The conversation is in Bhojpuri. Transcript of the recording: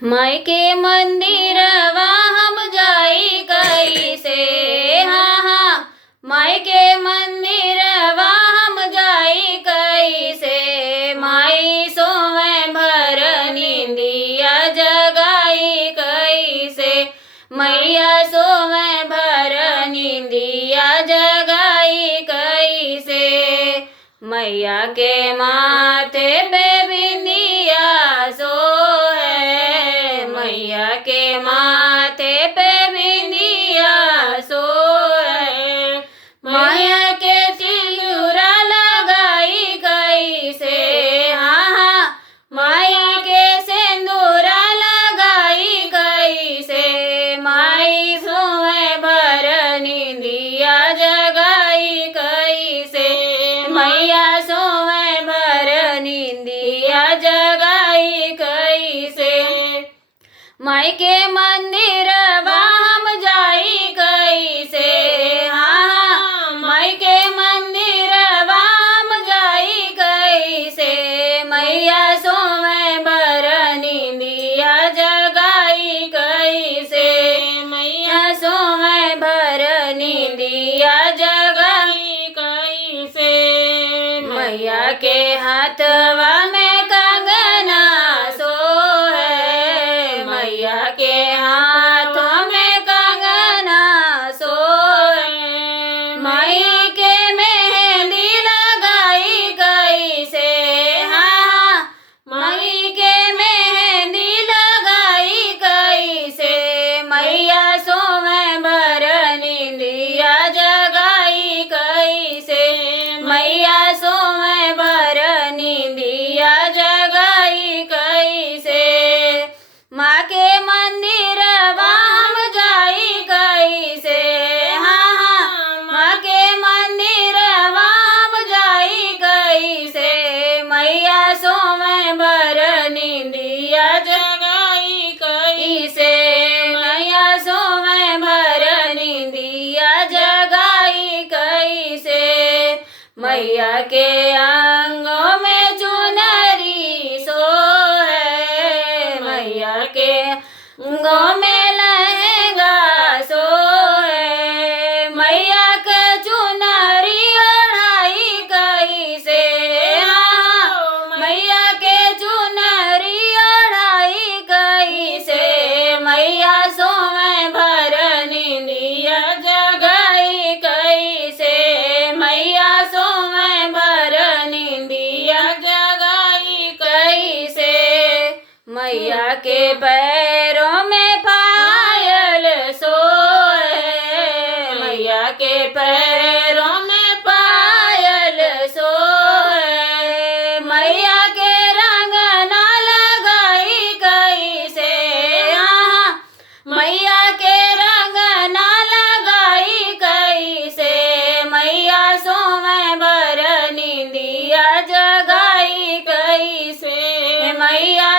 माई के मंदिरवा हम जाई कैसे। हाँ हाँ, माई के मंदिरवा हम जाई कैसे। माई सोवे भर नींदिया जगाई कैसे। मैया सोवे भर नींदिया जगाई कैसे। मैया के माथे पे बिंदिया सोहे। मैया के माथे पे बिंदिया सोहे। मैया के सिंदूरा लगाई कैसे। हाँ हाँ, माई के सिंदूरा लगाई कैसे। माई सोए भर नींदिया जगाई कैसे। मैया सोए भर नींदिया जगाई कैसे। माई के मंदिरवा हम जाई कैसे। हाँ, माई के मंदिरवा हम जाई कैसे। मैया सोवे भर नींदिया जगाई कैसे। मैया सोवे भर नींदिया जगाई कैसे। मैया के हाथवा में कंगना सोहे। मैया के हाथों में कंगना सोहे। माई के मेहंदी लगाई कैसे। हाँ, माई के मेहंदी लगाई कैसे। मैया सोवे भर नींदिया जगाई कैसे। मैया सोवे भर नींदिया जगाई कैसे। माँ के मंदिरवा हम जाई कैसे। हाँ हाँ, माँ के मंदिरवा हम जाई कैसे। मैया सोवे भर नींदिया जगाई कैसे। मैया सोवे भर नींदिया जगाई कैसे। मैया के अंगों में चुनरी सोहे। मैया के अंगों में लहंगा सोहे। मैया के चुनरी ओढ़ाई कैसे। हाँ, मैया के चुनरी ओढ़ाई कैसे। मैया सोवे भर नींदिया जगाई कैसे। मैया सोवे भर नींदिया जगाई कैसे। मैया के पैरों में पायल सोहे। मैया के पैरों में पायल सोहे। मैया के रंग ना लगाई कैसे। हाँ, मैया के रंग ना लगाई कैसे। मैया सोवे भर नींदिया जगाई कैसे। मैया